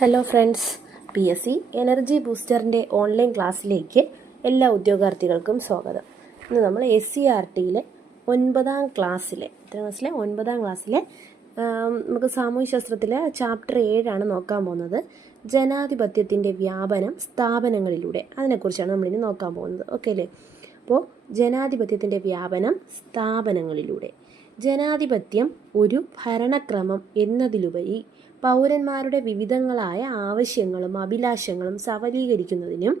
Hello friends, PSC energy ബൂസ്റ്ററിൻ്റെ online ക്ലാസ്സിലേക്ക് എല്ലാ ഉദ്യോഗാർത്ഥികൾക്കും സ്വാഗതം. ഇന്ന് നമ്മൾ SCERTയിലെ 9ാം ക്ലാസ്സിലെ നമുക്ക് സാമൂഹ്യശാസ്ത്രത്തിലെ ചാപ്റ്റർ 7 നോക്കാൻ പോകുന്നത്. ജനാധിപത്യത്തിൻ്റെ വ്യാപനം സ്ഥാപനങ്ങളിലൂടെ, അതിനെക്കുറിച്ചാണ് നമ്മളിനി നോക്കാൻ പോകുന്നത്. ഓക്കെ അല്ലേ? അപ്പോൾ ജനാധിപത്യത്തിൻ്റെ വ്യാപനം സ്ഥാപനങ്ങളിലൂടെ. ജനാധിപത്യം ഒരു ഭരണക്രമം എന്നതിലുപരി പൗരന്മാരുടെ വിവിധങ്ങളായ ആവശ്യങ്ങളും അഭിലാഷങ്ങളും സഫലീകരിക്കുന്നതിനും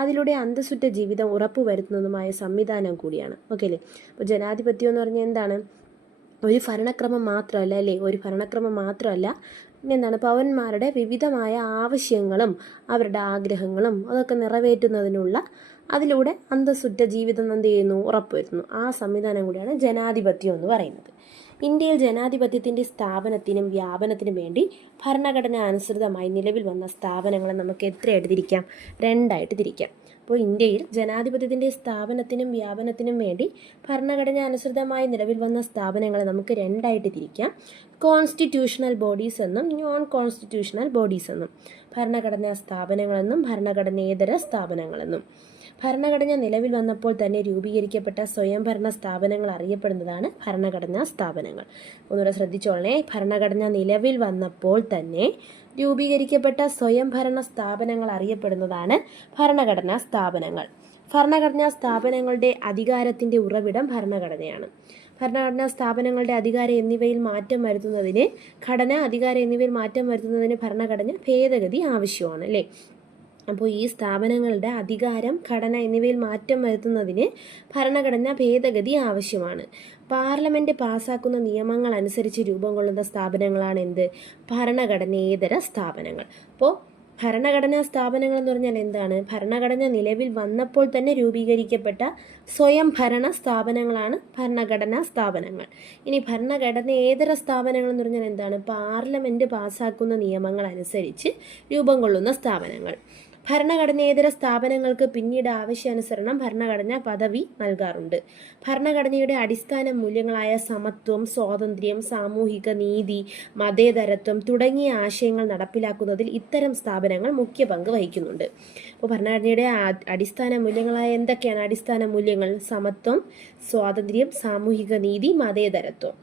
അതിലൂടെ അന്തസ്സുറ്റ ജീവിതം ഉറപ്പുവരുത്തുന്നതുമായ സംവിധാനം കൂടിയാണ്. ഓക്കെ അല്ലേ? അപ്പോൾ ജനാധിപത്യം എന്ന് പറഞ്ഞാൽ എന്താണ്? ഒരു ഭരണക്രമം മാത്രമല്ല അല്ലേ? ഒരു ഭരണക്രമം മാത്രമല്ല, എന്താണ്? പൗരന്മാരുടെ വിവിധമായ ആവശ്യങ്ങളും അവരുടെ ആഗ്രഹങ്ങളും അതൊക്കെ നിറവേറ്റുന്നതിനുള്ള, അതിലൂടെ അന്തസ്സുറ്റ ജീവിതം എന്ത് ചെയ്യുന്നു? ഉറപ്പുവരുത്തുന്നു. ആ സംവിധാനം കൂടിയാണ് ജനാധിപത്യം എന്ന് പറയുന്നത്. ഇന്ത്യയിൽ ജനാധിപത്യത്തിൻ്റെ സ്ഥാപനത്തിനും വ്യാപനത്തിനും വേണ്ടി ഭരണഘടന അനുസൃതമായി നിലവിൽ വന്ന സ്ഥാപനങ്ങളെ നമുക്ക് എത്രയായിട്ട് തിരിക്കാം? 2ആയിട്ട് തിരിക്കാം. അപ്പോൾ ഇന്ത്യയിൽ ജനാധിപത്യത്തിൻ്റെ സ്ഥാപനത്തിനും വ്യാപനത്തിനും വേണ്ടി ഭരണഘടന അനുസൃതമായി നിലവിൽ വന്ന സ്ഥാപനങ്ങളെ നമുക്ക് 2ആയിട്ട് തിരിക്കാം. കോൺസ്റ്റിറ്റ്യൂഷണൽ ബോഡീസ് എന്നും നോൺ കോൺസ്റ്റിറ്റ്യൂഷണൽ ബോഡീസ് എന്നും. ഭരണഘടനാ സ്ഥാപനങ്ങളെന്നും ഭരണഘടനേതര സ്ഥാപനങ്ങളെന്നും. ഭരണഘടന നിലവിൽ വന്നപ്പോൾ തന്നെ രൂപീകരിക്കപ്പെട്ട സ്വയംഭരണ സ്ഥാപനങ്ങൾ അറിയപ്പെടുന്നതാണ് ഭരണഘടനാ സ്ഥാപനങ്ങൾ. ഒന്നുകൂടെ ശ്രദ്ധിച്ചോളണേ. ഭരണഘടന നിലവിൽ വന്നപ്പോൾ തന്നെ രൂപീകരിക്കപ്പെട്ട സ്വയംഭരണ സ്ഥാപനങ്ങൾ അറിയപ്പെടുന്നതാണ് ഭരണഘടനാ സ്ഥാപനങ്ങൾ. ഭരണഘടനാ സ്ഥാപനങ്ങളുടെ അധികാരത്തിൻ്റെ ഉറവിടം ഭരണഘടനയാണ്. ഭരണഘടനാ സ്ഥാപനങ്ങളുടെ അധികാരം എന്നിവയിൽ മാറ്റം വരുത്തുന്നതിന് ഭരണഘടന ഭേദഗതി ആവശ്യമാണ് അല്ലേ? അപ്പോൾ ഈ സ്ഥാപനങ്ങളുടെ അധികാരം, ഘടന എന്നിവയിൽ മാറ്റം വരുത്തുന്നതിന് ഭരണഘടന ഭേദഗതി ആവശ്യമാണ്. പാർലമെൻറ്റ് പാസ്സാക്കുന്ന നിയമങ്ങൾ അനുസരിച്ച് രൂപം കൊള്ളുന്ന സ്ഥാപനങ്ങളാണ് എന്ത്? ഭരണഘടനേതര സ്ഥാപനങ്ങൾ. അപ്പോൾ ഭരണഘടനാ സ്ഥാപനങ്ങൾ എന്ന് പറഞ്ഞാൽ എന്താണ്? ഭരണഘടന നിലവിൽ വന്നപ്പോൾ തന്നെ രൂപീകരിക്കപ്പെട്ട സ്വയംഭരണ സ്ഥാപനങ്ങളാണ് ഭരണഘടനാ സ്ഥാപനങ്ങൾ. ഇനി ഭരണഘടനേതര സ്ഥാപനങ്ങൾ എന്ന് പറഞ്ഞാൽ എന്താണ്? പാർലമെൻറ്റ് പാസ്സാക്കുന്ന നിയമങ്ങൾ അനുസരിച്ച് രൂപം കൊള്ളുന്ന സ്ഥാപനങ്ങൾ. ഭരണഘടനേതര സ്ഥാപനങ്ങൾക്ക് പിന്നീട് ആവശ്യാനുസരണം ഭരണഘടന പദവി നൽകാറുണ്ട്. ഭരണഘടനയുടെ അടിസ്ഥാന മൂല്യങ്ങളായ സമത്വം, സ്വാതന്ത്ര്യം, സാമൂഹിക നീതി, മതേതരത്വം തുടങ്ങിയ ആശയങ്ങൾ നടപ്പിലാക്കുന്നതിൽ ഇത്തരം സ്ഥാപനങ്ങൾ മുഖ്യ പങ്ക് വഹിക്കുന്നുണ്ട്. അപ്പോൾ ഭരണഘടനയുടെ അടിസ്ഥാന മൂല്യങ്ങളായ എന്തൊക്കെയാണ് അടിസ്ഥാന മൂല്യങ്ങൾ? സമത്വം, സ്വാതന്ത്ര്യം, സാമൂഹിക നീതി, മതേതരത്വം.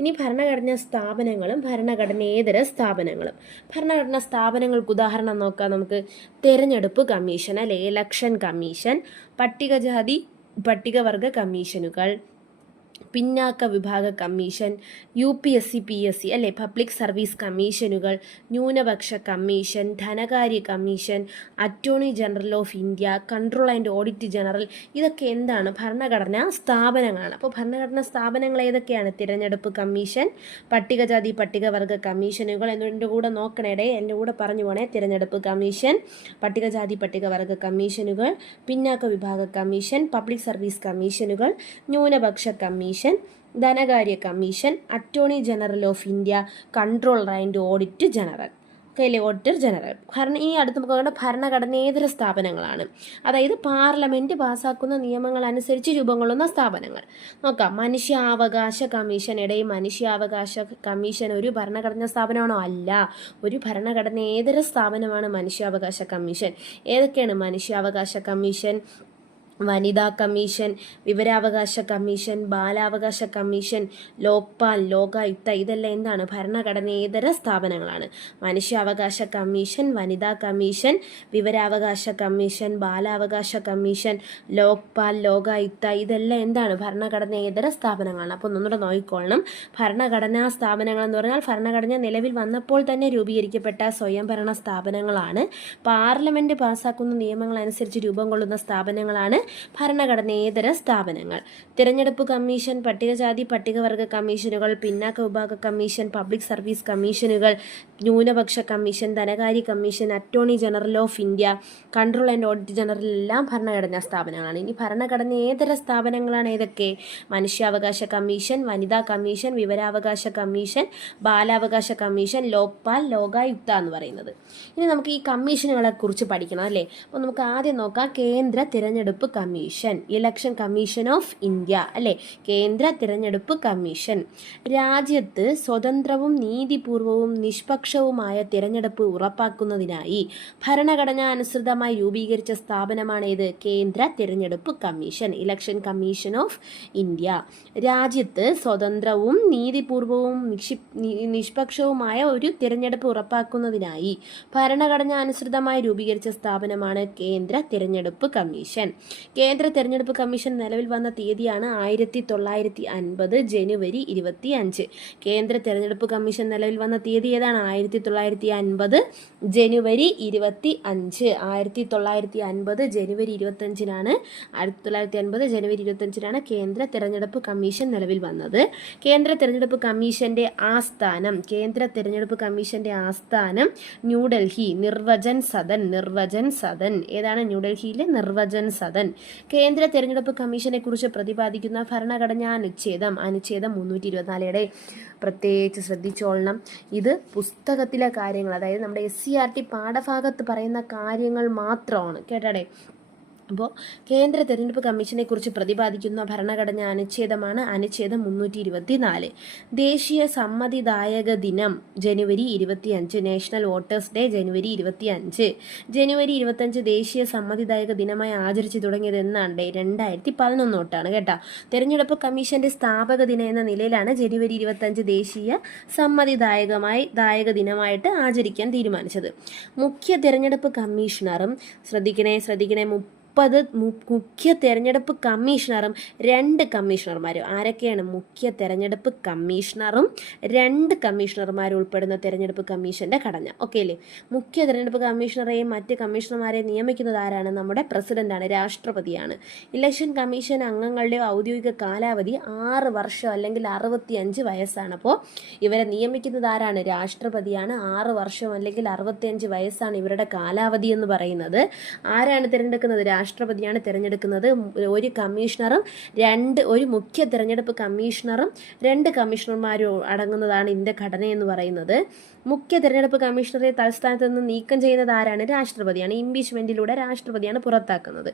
ഇനി ഭരണഘടനാ സ്ഥാപനങ്ങളും ഭരണഘടനേതര സ്ഥാപനങ്ങളും. ഭരണഘടനാ സ്ഥാപനങ്ങൾക്ക് ഉദാഹരണം നോക്കാം നമുക്ക്. തെരഞ്ഞെടുപ്പ് കമ്മീഷൻ അല്ലെ, ഇലക്ഷൻ കമ്മീഷൻ, പട്ടികജാതി പട്ടികവർഗ കമ്മീഷനുകൾ, പിന്നാക്ക വിഭാഗ കമ്മീഷൻ, UPSC PSC അല്ലെ, പബ്ലിക് സർവീസ് കമ്മീഷനുകൾ, ന്യൂനപക്ഷ കമ്മീഷൻ, ധനകാര്യ commission, attorney general of India, control and audit general. ഇതൊക്കെ എന്താണ്? ഭരണഘടനാ സ്ഥാപനങ്ങളാണ്. അപ്പോൾ ഭരണഘടനാ സ്ഥാപനങ്ങൾ ഏതൊക്കെയാണ്? തിരഞ്ഞെടുപ്പ് കമ്മീഷൻ, പട്ടികജാതി പട്ടികവർഗ കമ്മീഷനുകൾ. എൻ്റെ കൂടെ നോക്കണേടേ, എൻ്റെ കൂടെ പറഞ്ഞു പോണേ. തിരഞ്ഞെടുപ്പ് കമ്മീഷൻ, പട്ടികജാതി പട്ടികവർഗ കമ്മീഷനുകൾ, പിന്നാക്ക വിഭാഗ കമ്മീഷൻ, പബ്ലിക് സർവീസ് കമ്മീഷനുകൾ, ന്യൂനപക്ഷ കമ്മീഷൻ, ധനകാര്യ commission, attorney general of India, controller and audit general. Auditor general. ഈ അടുത്ത് നമുക്ക് ഭരണഘടനേതര സ്ഥാപനങ്ങളാണ്. അതായത് പാർലമെൻറ്റ് പാസ്സാക്കുന്ന നിയമങ്ങൾ അനുസരിച്ച് രൂപം കൊള്ളുന്ന സ്ഥാപനങ്ങൾ. നോക്കാം. മനുഷ്യാവകാശ കമ്മീഷൻ. മനുഷ്യാവകാശ കമ്മീഷൻ ഒരു ഭരണഘടനാ സ്ഥാപനമാണോ? അല്ല, ഒരു ഭരണഘടനേതര സ്ഥാപനമാണ് മനുഷ്യാവകാശ കമ്മീഷൻ. ഏതൊക്കെയാണ് മനുഷ്യാവകാശ കമ്മീഷൻ? വനിതാ കമ്മീഷൻ, വിവരാവകാശ കമ്മീഷൻ, ബാലാവകാശ കമ്മീഷൻ, ലോക്പാൽ, ലോകായുക്ത. ഇതെല്ലാം എന്താണ്? ഭരണഘടനേതര സ്ഥാപനങ്ങളാണ്. മനുഷ്യാവകാശ കമ്മീഷൻ, വനിതാ കമ്മീഷൻ, വിവരാവകാശ കമ്മീഷൻ, ബാലാവകാശ കമ്മീഷൻ, ലോക്പാൽ, ലോകായുക്ത. ഇതെല്ലാം എന്താണ്? ഭരണഘടനേതര സ്ഥാപനങ്ങളാണ്. അപ്പോൾ ഒന്നുകൂടെ നോക്കിക്കൊള്ളണം. ഭരണഘടനാ സ്ഥാപനങ്ങൾ എന്ന് പറഞ്ഞാൽ ഭരണഘടന നിലവിൽ വന്നപ്പോൾ തന്നെ രൂപീകരിക്കപ്പെട്ട സ്വയംഭരണ സ്ഥാപനങ്ങളാണ്. പാർലമെൻറ്റ് പാസ്സാക്കുന്ന നിയമങ്ങൾ അനുസരിച്ച് രൂപം കൊള്ളുന്ന സ്ഥാപനങ്ങളാണ് ഭരണഘടനേതര സ്ഥാപനങ്ങൾ. തിരഞ്ഞെടുപ്പ് കമ്മീഷൻ, പട്ടികജാതി പട്ടികവർഗ കമ്മീഷനുകൾ, പിന്നാക്ക വിഭാഗ കമ്മീഷൻ, പബ്ലിക് സർവീസ് കമ്മീഷനുകൾ, ന്യൂനപക്ഷ കമ്മീഷൻ, ധനകാര്യ commission, attorney general of India, control and audit general എല്ലാം ഭരണഘടനാ സ്ഥാപനങ്ങളാണ്. ഇനി ഭരണഘടനേതര സ്ഥാപനങ്ങളാണ് ഏതൊക്കെ? മനുഷ്യാവകാശ കമ്മീഷൻ, വനിതാ കമ്മീഷൻ, വിവരാവകാശ കമ്മീഷൻ, ബാലാവകാശ കമ്മീഷൻ, ലോക്പാൽ, ലോകായുക്ത എന്ന് പറയുന്നത്. ഇനി നമുക്ക് ഈ കമ്മീഷനുകളെ കുറിച്ച് പഠിക്കണം അല്ലേ? അപ്പോൾ നമുക്ക് ആദ്യം നോക്കാം. കേന്ദ്ര തിരഞ്ഞെടുപ്പ് commission, election commission of India അല്ലേ, കേന്ദ്ര തിരഞ്ഞെടുപ്പ് കമ്മീഷൻ. രാജ്യത്ത് സ്വതന്ത്രവും നീതിപൂർവവും നിഷ്പക്ഷവുമായ തിരഞ്ഞെടുപ്പ് ഉറപ്പാക്കുന്നതിനായി ഭരണഘടനാനുസൃതമായി രൂപീകരിച്ച സ്ഥാപനമാണ് ഇത്, കേന്ദ്ര തിരഞ്ഞെടുപ്പ് commission, election commission of India. രാജ്യത്ത് സ്വതന്ത്രവും നീതിപൂർവവും നിഷ്പക്ഷവുമായ ഒരു തിരഞ്ഞെടുപ്പ് ഉറപ്പാക്കുന്നതിനായി ഭരണഘടനാനുസൃതമായി രൂപീകരിച്ച സ്ഥാപനമാണ് കേന്ദ്ര തിരഞ്ഞെടുപ്പ് കമ്മീഷൻ. കേന്ദ്ര തിരഞ്ഞെടുപ്പ് കമ്മീഷൻ നിലവിൽ വന്ന തീയതിയാണ് 1950 ജനുവരി 25. കേന്ദ്ര തിരഞ്ഞെടുപ്പ് കമ്മീഷൻ നിലവിൽ വന്ന തീയതി ഏതാണ്? 1950 ജനുവരി 25. 1950 ജനുവരി 25-നാണ് 1950 ജനുവരി 25-നാണ് കേന്ദ്ര തിരഞ്ഞെടുപ്പ് കമ്മീഷൻ നിലവിൽ വന്നത്. കേന്ദ്ര തിരഞ്ഞെടുപ്പ് കമ്മീഷന്റെ ആസ്ഥാനം ന്യൂഡൽഹി, നിർവചൻ സദൻ. ഏതാണ്? ന്യൂഡൽഹിയിലെ നിർവചൻ സദൻ. കേന്ദ്ര തിരഞ്ഞെടുപ്പ് കമ്മീഷനെ കുറിച്ച് പ്രതിപാദിക്കുന്ന ഭരണഘടനാ അനുച്ഛേദം 324. പ്രത്യേകിച്ച് ശ്രദ്ധിച്ചോളണം. ഇത് പുസ്തകത്തിലെ കാര്യങ്ങൾ, അതായത് നമ്മുടെ SCERT പാഠഭാഗത്ത് പറയുന്ന കാര്യങ്ങൾ മാത്രമാണ് കേട്ടടേ. അപ്പോൾ കേന്ദ്ര തിരഞ്ഞെടുപ്പ് കമ്മീഷനെ കുറിച്ച് പ്രതിപാദിക്കുന്ന ഭരണഘടനാ അനുച്ഛേദമാണ് അനുച്ഛേദം 324. ദേശീയ സമ്മതിദായക ദിനം ജനുവരി 25. നാഷണൽ വോട്ടേഴ്സ് ഡേ ജനുവരി 25. ജനുവരി 25 ദേശീയ സമ്മതിദായക ദിനമായി ആചരിച്ചു തുടങ്ങിയത് എന്നാണ്? 2011 തൊട്ടാണ് കേട്ടോ. തിരഞ്ഞെടുപ്പ് കമ്മീഷന്റെ സ്ഥാപക ദിനം എന്ന നിലയിലാണ് ജനുവരി 25 ദേശീയ സമ്മതിദായക ദിനമായിട്ട് ആചരിക്കാൻ തീരുമാനിച്ചത്. മുഖ്യ തിരഞ്ഞെടുപ്പ് കമ്മീഷണറും ശ്രദ്ധിക്കണേ മുഖ്യ തെരഞ്ഞെടുപ്പ് കമ്മീഷണറും 2 കമ്മീഷണർമാരും. ആരൊക്കെയാണ്? മുഖ്യ തെരഞ്ഞെടുപ്പ് കമ്മീഷണറും 2 കമ്മീഷണർമാരും ഉൾപ്പെടുന്ന തെരഞ്ഞെടുപ്പ് കമ്മീഷന്റെ ഘടന. ഓക്കെ അല്ലേ? മുഖ്യ തെരഞ്ഞെടുപ്പ് കമ്മീഷണറെയും മറ്റ് കമ്മീഷണർമാരെയും നിയമിക്കുന്നത് ആരാണ്? നമ്മുടെ പ്രസിഡന്റാണ്, രാഷ്ട്രപതിയാണ്. ഇലക്ഷൻ കമ്മീഷൻ അംഗങ്ങളുടെ ഔദ്യോഗിക കാലാവധി 6 വർഷം അല്ലെങ്കിൽ 65 വയസ്സാണ്. അപ്പോൾ ഇവരെ നിയമിക്കുന്നത് ആരാണ്? രാഷ്ട്രപതിയാണ്. 6 വർഷം അല്ലെങ്കിൽ 65 വയസ്സാണ് ഇവരുടെ കാലാവധി എന്ന് പറയുന്നത്. ആരാണ് തിരഞ്ഞെടുക്കുന്നത്? രാഷ്ട്രപതിയാണ് തിരഞ്ഞെടുക്കുന്നത്. ഒരു കമ്മീഷണറും ഒരു മുഖ്യ തിരഞ്ഞെടുപ്പ് കമ്മീഷണറും 2 കമ്മീഷണർമാരും അടങ്ങുന്നതാണ് ഇതിന്റെ ഘടന എന്ന് പറയുന്നത്. മുഖ്യ തിരഞ്ഞെടുപ്പ് കമ്മീഷണറെ തൽസ്ഥാനത്ത് നിന്ന് നീക്കം ചെയ്യുന്നത് ആരാണ്? രാഷ്ട്രപതിയാണ്. ഇംപീച്ച്മെന്റിലൂടെ രാഷ്ട്രപതിയാണ് പുറത്താക്കുന്നത്.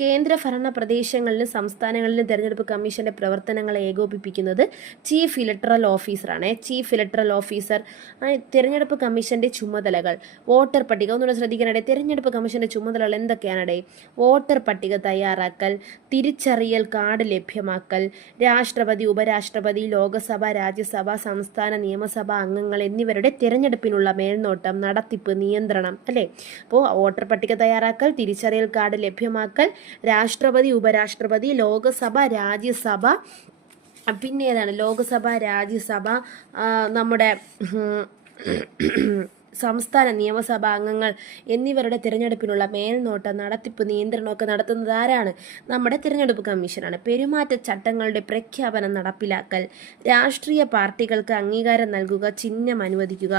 കേന്ദ്ര ഭരണ പ്രദേശങ്ങളിലും സംസ്ഥാനങ്ങളിലും തിരഞ്ഞെടുപ്പ് കമ്മീഷന്റെ പ്രവർത്തനങ്ങളെ ഏകോപിപ്പിക്കുന്നത് ചീഫ് ഇലക്ടറൽ ഓഫീസറാണ്. Chief electoral officer. തിരഞ്ഞെടുപ്പ് കമ്മീഷന്റെ ചുമതലകൾ: വോട്ടർ പട്ടിക. ഒന്നുകൂടെ ശ്രദ്ധിക്കാനടേ, തിരഞ്ഞെടുപ്പ് കമ്മീഷന്റെ ചുമതലകൾ എന്തൊക്കെയാണടേ? വോട്ടർ പട്ടിക തയ്യാറാക്കൽ, തിരിച്ചറിയൽ കാർഡ് ലഭ്യമാക്കൽ, രാഷ്ട്രപതി, ഉപരാഷ്ട്രപതി, ലോകസഭ, രാജ്യസഭ, സംസ്ഥാന നിയമസഭാ അംഗങ്ങൾ എന്നിവരുടെ തിരഞ്ഞെടുപ്പിനുള്ള മേൽനോട്ടം, നടത്തിപ്പ്, നിയന്ത്രണം അല്ലേ. അപ്പോൾ വോട്ടർ പട്ടിക തയ്യാറാക്കൽ, തിരിച്ചറിയൽ കാർഡ് ലഭ്യമാക്കൽ, രാഷ്ട്രപതി, ഉപരാഷ്ട്രപതി, ലോകസഭ, രാജ്യസഭ, പിന്നെ ഏതാണ്? ലോകസഭ, രാജ്യസഭ, നമ്മുടെ സംസ്ഥാന നിയമസഭാ അംഗങ്ങൾ എന്നിവരുടെ തിരഞ്ഞെടുപ്പിനുള്ള മേൽനോട്ടം, നടത്തിപ്പ്, നിയന്ത്രണമൊക്കെ നടത്തുന്നത് ആരാണ്? നമ്മുടെ തിരഞ്ഞെടുപ്പ് കമ്മീഷനാണ്. പെരുമാറ്റച്ചട്ടങ്ങളുടെ പ്രഖ്യാപനം നടപ്പിലാക്കൽ, രാഷ്ട്രീയ പാർട്ടികൾക്ക് അംഗീകാരം നൽകുക, ചിഹ്നം അനുവദിക്കുക,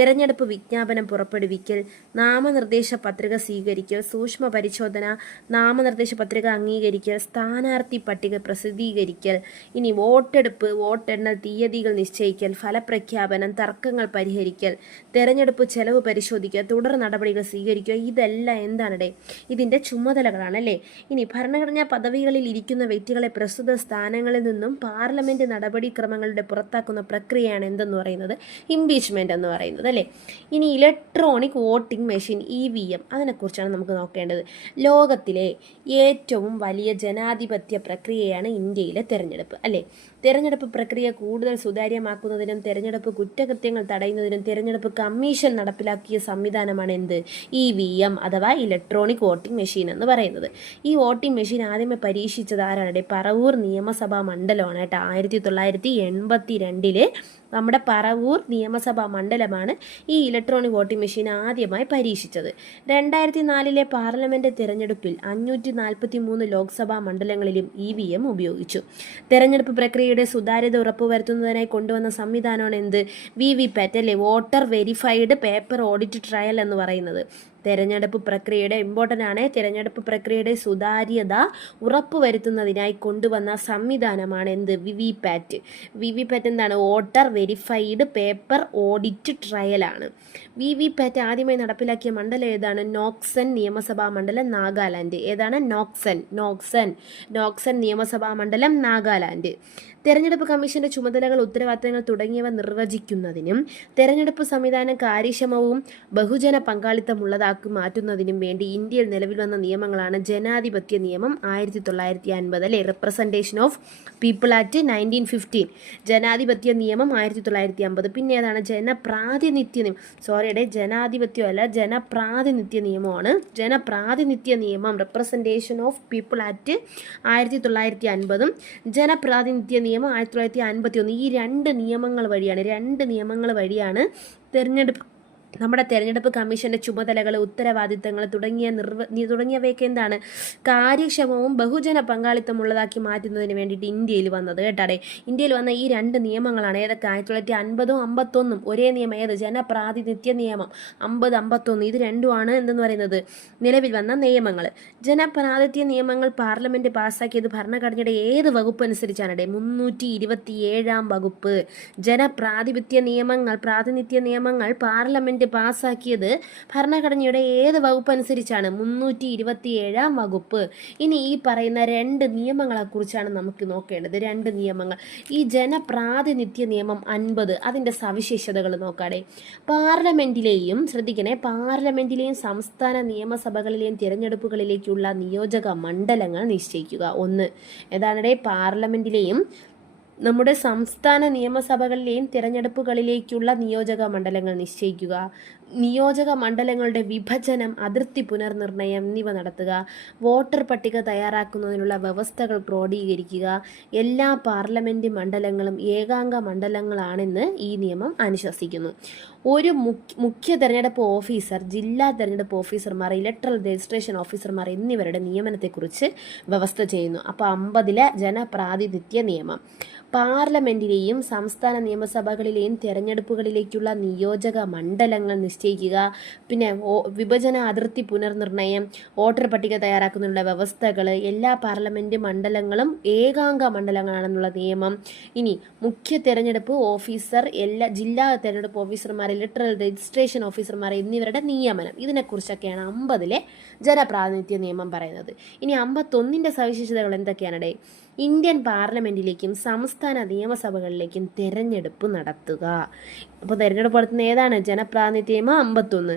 തിരഞ്ഞെടുപ്പ് വിജ്ഞാപനം പുറപ്പെടുവിക്കൽ, നാമനിർദ്ദേശ പത്രിക സ്വീകരിക്കൽ, സൂക്ഷ്മ പരിശോധന, നാമനിർദ്ദേശ പത്രിക അംഗീകരിക്കൽ, സ്ഥാനാർത്ഥി പട്ടിക പ്രസിദ്ധീകരിക്കൽ, ഇനി വോട്ടെടുപ്പ്, വോട്ടെണ്ണൽ, തീയതികൾ നിശ്ചയിക്കൽ, ഫലപ്രഖ്യാപനം, തർക്കങ്ങൾ പരിഹരിക്കൽ, തെരഞ്ഞെടുപ്പ് ചെലവ് പരിശോധിക്കുക, തുടർ നടപടികൾ സ്വീകരിക്കുക. ഇതെല്ലാം എന്താണേ? ഇതിന്റെ ചുമതലകളാണ് അല്ലേ. ഇനി ഭരണഘടനാ പദവികളിൽ ഇരിക്കുന്ന വ്യക്തികളെ പ്രസ്തുത സ്ഥാനങ്ങളിൽ നിന്നും പാർലമെന്റ് നടപടിക്രമങ്ങളുടെ പുറത്താക്കുന്ന പ്രക്രിയയാണ് എന്തെന്ന് പറയുന്നത്? ഇംപീച്ച്മെന്റ് എന്ന് പറയുന്നത് അല്ലേ. ഇനി ഇലക്ട്രോണിക് വോട്ടിംഗ് മെഷീൻ EVM, അതിനെക്കുറിച്ചാണ് നമുക്ക് നോക്കേണ്ടത്. ലോകത്തിലെ ഏറ്റവും വലിയ ജനാധിപത്യ പ്രക്രിയയാണ് ഇന്ത്യയിലെ തെരഞ്ഞെടുപ്പ് അല്ലേ. തെരഞ്ഞെടുപ്പ് പ്രക്രിയ കൂടുതൽ സുതാര്യമാക്കുന്നതിനും തെരഞ്ഞെടുപ്പ് കുറ്റകൃത്യങ്ങൾ തടയുന്നതിനും തെരഞ്ഞെടുപ്പ് കമ്മീഷൻ നടപ്പിലാക്കിയ സംവിധാനമാണ് എന്ത്? EVM അഥവാ ഇലക്ട്രോണിക് വോട്ടിംഗ് മെഷീൻ എന്ന് പറയുന്നത്. ഈ വോട്ടിംഗ് മെഷീൻ ആദ്യമേ പരീക്ഷിച്ചത് ആരാണ്? പറവൂർ നിയമസഭാ മണ്ഡലമാണ് കേട്ടോ. 1982 നമ്മുടെ പറവൂർ നിയമസഭാ മണ്ഡലമാണ് ഈ ഇലക്ട്രോണിക് വോട്ടിംഗ് മെഷീൻ ആദ്യമായി പരീക്ഷിച്ചത്. 2004 പാർലമെന്റ് തെരഞ്ഞെടുപ്പിൽ 543 ലോക്സഭാ മണ്ഡലങ്ങളിലും EVM ഉപയോഗിച്ചു. തെരഞ്ഞെടുപ്പ് പ്രക്രിയയുടെ സുതാര്യത ഉറപ്പുവരുത്തുന്നതിനായി കൊണ്ടുവന്ന സംവിധാനമാണ് എന്ത്? VVPAT അല്ലേ, voter verified paper audit trial എന്ന് പറയുന്നത്. തെരഞ്ഞെടുപ്പ് പ്രക്രിയയുടെ ഇമ്പോർട്ടൻ്റ് ആണ്. തെരഞ്ഞെടുപ്പ് പ്രക്രിയയുടെ സുതാര്യത ഉറപ്പുവരുത്തുന്നതിനായി കൊണ്ടുവന്ന സംവിധാനമാണ് എന്ത്? വിവിപാറ്റ്. വിവിപാറ്റ് എന്താണ്? വോട്ടർ വെരിഫൈഡ് പേപ്പർ ഓഡിറ്റ് ട്രയലാണ്. വിവിപാറ്റ് ആദ്യമായി നടപ്പിലാക്കിയ മണ്ഡലം ഏതാണ്? നോക്സൺ നിയമസഭാ മണ്ഡലം, നാഗാലാൻഡ്. ഏതാണ്? നോക്സൺ നിയമസഭാ മണ്ഡലം, നാഗാലാൻഡ്. തെരഞ്ഞെടുപ്പ് കമ്മീഷന്റെ ചുമതലകൾ, ഉത്തരവാദിത്തങ്ങൾ തുടങ്ങിയവ നിർവചിക്കുന്നതിനും തെരഞ്ഞെടുപ്പ് സംവിധാനം കാര്യക്ഷമവും ബഹുജന പങ്കാളിത്തമുള്ളതാക്കി മാറ്റുന്നതിനും വേണ്ടി ഇന്ത്യയിൽ നിലവിൽ വന്ന നിയമങ്ങളാണ് ജനാധിപത്യ നിയമം 1950, അല്ലെ? റെപ്രസെൻറ്റേഷൻ ഓഫ് പീപ്പിൾ ആക്ട് 1915, ജനാധിപത്യ നിയമം 1950. പിന്നെ ഏതാണ്? ജനപ്രാതിനിധ്യ നിയമമാണ്. റെപ്രസെൻറ്റേഷൻ ഓഫ് പീപ്പിൾ ആക്ട് 1950, ജനപ്രാതിനിധ്യ നിയമം 1951. ഈ രണ്ട് നിയമങ്ങൾ വഴിയാണ് നമ്മുടെ തെരഞ്ഞെടുപ്പ് കമ്മീഷന്റെ ചുമതലകൾ, ഉത്തരവാദിത്തങ്ങൾ തുടങ്ങിയവയൊക്കെ എന്താണ്? കാര്യക്ഷമവും ബഹുജന പങ്കാളിത്തമുള്ളതാക്കി മാറ്റുന്നതിന് വേണ്ടിയിട്ട് ഇന്ത്യയിൽ വന്നത്. കേട്ടാടെ, ഇന്ത്യയിൽ വന്ന ഈ രണ്ട് നിയമങ്ങളാണ്. ഏതൊക്കെ? 1950 51 ഒരേ നിയമം. ഏത്? ജനപ്രാതിനിധ്യ നിയമം 50 51. ഇത് രണ്ടുമാണ് എന്തെന്ന് പറയുന്നത് നിലവിൽ വന്ന നിയമങ്ങൾ. ജനപ്രാതിനിധ്യ നിയമങ്ങൾ പാർലമെന്റ് പാസ്സാക്കിയത് ഭരണഘടനയുടെ ഏത് വകുപ്പ് അനുസരിച്ചാണ്? 327 വകുപ്പ്. ജനപ്രാതിനിധ്യ നിയമങ്ങൾ പാർലമെന്റ് പാസ്സാക്കിയത് ഭരണഘടനയുടെ ഏത് വകുപ്പ് അനുസരിച്ചാണ്? 327 വകുപ്പ്. ഇനി ഈ പറയുന്ന രണ്ട് നിയമങ്ങളെ കുറിച്ചാണ് നമുക്ക് നോക്കേണ്ടത്. രണ്ട് നിയമങ്ങൾ. ഈ ജനപ്രാതിനിധ്യ നിയമം 50, അതിൻ്റെ സവിശേഷതകൾ നോക്കാടെ. പാർലമെന്റിലെയും സംസ്ഥാന നിയമസഭകളിലെയും തിരഞ്ഞെടുപ്പുകളിലേക്കുള്ള നിയോജക മണ്ഡലങ്ങൾ നിശ്ചയിക്കുക. ഒന്ന് ഏതാണ്? പാർലമെന്റിലെയും നമ്മുടെ സംസ്ഥാന നിയമസഭകളിലെയും തിരഞ്ഞെടുപ്പുകളിലേക്കുള്ള നിയോജക മണ്ഡലങ്ങൾ നിശ്ചയിക്കുക. നിയോജക മണ്ഡലങ്ങളുടെ വിഭജനം, അതിർത്തി പുനർനിർണയം എന്നിവ നടത്തുക. വോട്ടർ പട്ടിക തയ്യാറാക്കുന്നതിനുള്ള വ്യവസ്ഥകൾ ക്രോഡീകരിക്കുക. എല്ലാ പാർലമെന്റ് മണ്ഡലങ്ങളും ഏകാംഗ മണ്ഡലങ്ങളാണെന്ന് ഈ നിയമം അനുശാസിക്കുന്നു. ഒരു മുഖ്യ തെരഞ്ഞെടുപ്പ് ഓഫീസർ, ജില്ലാ തെരഞ്ഞെടുപ്പ് ഓഫീസർമാർ, ഇലക്ട്രൽ രജിസ്ട്രേഷൻ ഓഫീസർമാർ എന്നിവരുടെ നിയമനത്തെക്കുറിച്ച് വ്യവസ്ഥ ചെയ്യുന്നു. അപ്പോൾ 50 ജനപ്രാതിനിധ്യ നിയമം. പാർലമെന്റിലെയും സംസ്ഥാന നിയമസഭകളിലെയും തെരഞ്ഞെടുപ്പുകളിലേക്കുള്ള നിയോജക മണ്ഡലങ്ങൾ നിശ്ചയിക്കുക. പിന്നെ വിഭജന, അതിർത്തി പുനർനിർണയം, വോട്ടർ പട്ടിക തയ്യാറാക്കുന്നതിനുള്ള വ്യവസ്ഥകൾ, എല്ലാ പാർലമെന്റ് മണ്ഡലങ്ങളും ഏകാംഗ മണ്ഡലങ്ങളാണെന്നുള്ള നിയമം. ഇനി മുഖ്യ തെരഞ്ഞെടുപ്പ് ഓഫീസർ, എല്ലാ ജില്ലാ തെരഞ്ഞെടുപ്പ് ഓഫീസർമാർ, ഇലക്ട്രൽ രജിസ്ട്രേഷൻ ഓഫീസർമാർ എന്നിവരുടെ നിയമനം. ഇതിനെക്കുറിച്ചൊക്കെയാണ് 50 ജനപ്രാതിനിധ്യ നിയമം പറയുന്നത്. ഇനി 51 സവിശേഷതകൾ എന്തൊക്കെയാണ്? ഇന്ത്യൻ പാർലമെന്റിലേക്കും സംസ്ഥാന നിയമസഭകളിലേക്കും തെരഞ്ഞെടുപ്പ് നടത്തുക. അപ്പോൾ തെരഞ്ഞെടുപ്പ് നടത്തുന്ന ഏതാണ്? ജനപ്രാതിനിധ്യ നിയമം 51.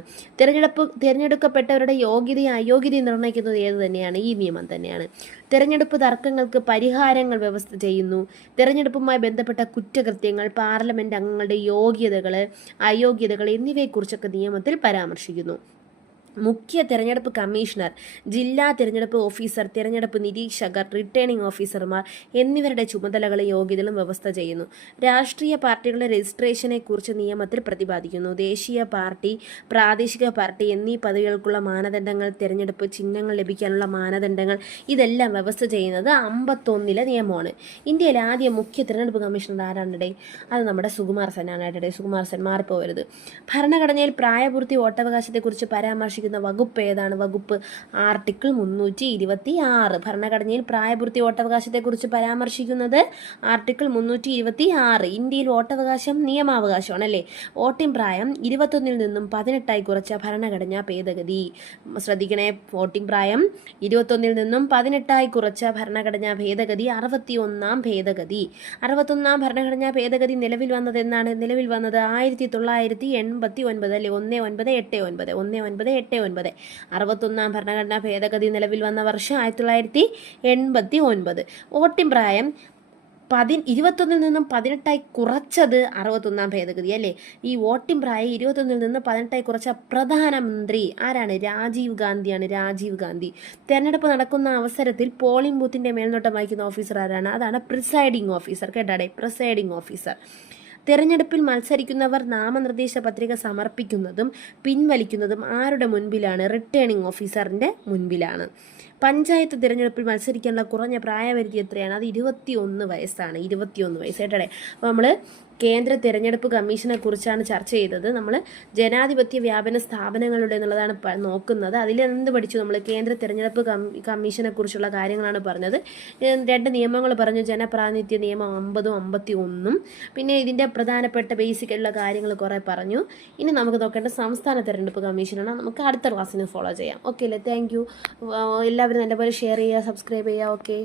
തെരഞ്ഞെടുക്കപ്പെട്ടവരുടെ യോഗ്യതയും അയോഗ്യതയും നിർണ്ണയിക്കുന്നത് ഏത് തന്നെയാണ്? ഈ നിയമം തന്നെയാണ്. തെരഞ്ഞെടുപ്പ് തർക്കങ്ങൾക്ക് പരിഹാരങ്ങൾ വ്യവസ്ഥ ചെയ്യുന്നു. തെരഞ്ഞെടുപ്പുമായി ബന്ധപ്പെട്ട കുറ്റകൃത്യങ്ങൾ, പാർലമെന്റ് അംഗങ്ങളുടെ യോഗ്യതകൾ, അയോഗ്യതകൾ എന്നിവയെക്കുറിച്ചൊക്കെ നിയമത്തിൽ പരാമർശിക്കുന്നു. മുഖ്യ തെരഞ്ഞെടുപ്പ് കമ്മീഷണർ, ജില്ലാ തെരഞ്ഞെടുപ്പ് ഓഫീസർ, തെരഞ്ഞെടുപ്പ് നിരീക്ഷകർ, റിട്ടേണിംഗ് ഓഫീസർമാർ എന്നിവരുടെ ചുമതലകളും യോഗ്യതകളും വ്യവസ്ഥ ചെയ്യുന്നു. രാഷ്ട്രീയ പാർട്ടികളുടെ രജിസ്ട്രേഷനെ കുറിച്ച് നിയമത്തിൽ പ്രതിപാദിക്കുന്നു. ദേശീയ പാർട്ടി, പ്രാദേശിക പാർട്ടി എന്നീ പദവികൾക്കുള്ള മാനദണ്ഡങ്ങൾ, തെരഞ്ഞെടുപ്പ് ചിഹ്നങ്ങൾ ലഭിക്കാനുള്ള മാനദണ്ഡങ്ങൾ, ഇതെല്ലാം വ്യവസ്ഥ ചെയ്യുന്നത് 51 നിയമമാണ്. ഇന്ത്യയിലെ ആദ്യ മുഖ്യ തെരഞ്ഞെടുപ്പ് കമ്മീഷണർ ആരാണ്? അത് നമ്മുടെ സുകുമാർ സെന്നാണ്. സുകുമാർ സെൻ മാറിപ്പോവരുത്. ഭരണഘടനയിൽ പ്രായപൂർത്തി വോട്ടവകാശത്തെക്കുറിച്ച് പരാമർശിക്കുന്ന വകുപ്പ് ഏതാണ്? വകുപ്പ് ആർട്ടിക്കിൾ 326. ഭരണഘടനയിൽ പ്രായപൂർത്തി വോട്ടവകാശത്തെക്കുറിച്ച് പരാമർശിക്കുന്നത് ആർട്ടിക്കിൾ 326. ഇന്ത്യയിൽ വോട്ടവകാശം നിയമാവകാശമാണ്, അല്ലേ? വോട്ടിംഗ് പ്രായം 21 നിന്നും 18 കുറച്ച ഭരണഘടനാ ഭേദഗതി. ശ്രദ്ധിക്കണേ, വോട്ടിംഗ് പ്രായം 21 നിന്നും 18 കുറച്ച ഭരണഘടനാ ഭേദഗതി 61ാം ഭേദഗതി. 61ാം ഭരണഘടനാ ഭേദഗതി നിലവിൽ വന്നത് എന്നാണ്? നിലവിൽ വന്നത് 1989, അല്ലെ? 1989. 61ാം ഭരണഘടനാ ഭേദഗതി നിലവിൽ വന്ന വർഷം 1989. വോട്ടിംഗ് പ്രായം 21 നിന്നും 18 കുറച്ചത് 61ാം ഭേദഗതി, അല്ലേ? ഈ വോട്ടിംഗ് പ്രായം 21 നിന്ന് 18 കുറച്ച പ്രധാനമന്ത്രി ആരാണ്? രാജീവ് ഗാന്ധിയാണ്. രാജീവ് ഗാന്ധി. തെരഞ്ഞെടുപ്പ് നടക്കുന്ന അവസരത്തിൽ പോളിംഗ് ബൂത്തിന്റെ മേൽനോട്ടം വഹിക്കുന്ന ഓഫീസർ ആരാണ്? അതാണ് പ്രിസൈഡിംഗ് ഓഫീസർ. കേട്ടാടെ, പ്രിസൈഡിംഗ് ഓഫീസർ. തെരഞ്ഞെടുപ്പിൽ മത്സരിക്കുന്നവർ നാമനിർദ്ദേശ പത്രിക സമർപ്പിക്കുന്നതും പിൻവലിക്കുന്നതും ആരുടെ മുൻപിലാണ്? റിട്ടേണിംഗ് ഓഫീസറിൻ്റെ മുൻപിലാണ്. പഞ്ചായത്ത് തിരഞ്ഞെടുപ്പിൽ മത്സരിക്കാനുള്ള കുറഞ്ഞ പ്രായപരിധി എത്രയാണ്? അത് 21 വയസ്സാണ്. 21 വയസ്സ്. കേട്ടേ, അപ്പോൾ നമ്മൾ കേന്ദ്ര തിരഞ്ഞെടുപ്പ് കമ്മീഷനെ കുറിച്ചാണ് ചർച്ച ചെയ്തത്. നമ്മൾ ജനാധിപത്യ വ്യാപന സ്ഥാപനങ്ങളുടെ എന്നുള്ളതാണ് നോക്കുന്നത്. അതിൽ എന്ത് പഠിച്ചു? നമ്മൾ കേന്ദ്ര തിരഞ്ഞെടുപ്പ് കമ്മീഷനെ കുറിച്ചുള്ള കാര്യങ്ങളാണ് പറഞ്ഞത്. 2 നിയമങ്ങൾ പറഞ്ഞു, ജനപ്രാതിനിധ്യ നിയമം 50ഉം 51ഉം. പിന്നെ ഇതിൻ്റെ പ്രധാനപ്പെട്ട ബേസിക് ആയിട്ടുള്ള കാര്യങ്ങൾ കുറേ പറഞ്ഞു. ഇനി നമുക്ക് നോക്കേണ്ട സംസ്ഥാന തിരഞ്ഞെടുപ്പ് കമ്മീഷനാണ്. നമുക്ക് അടുത്ത ക്ലാസ്സിന് ഫോളോ ചെയ്യാം. ഓക്കെ അല്ലേ? Thank you. എല്ലാവരും നല്ലപോലെ ഷെയർ ചെയ്യുക, സബ്സ്ക്രൈബ് ചെയ്യുക. ഓക്കെ.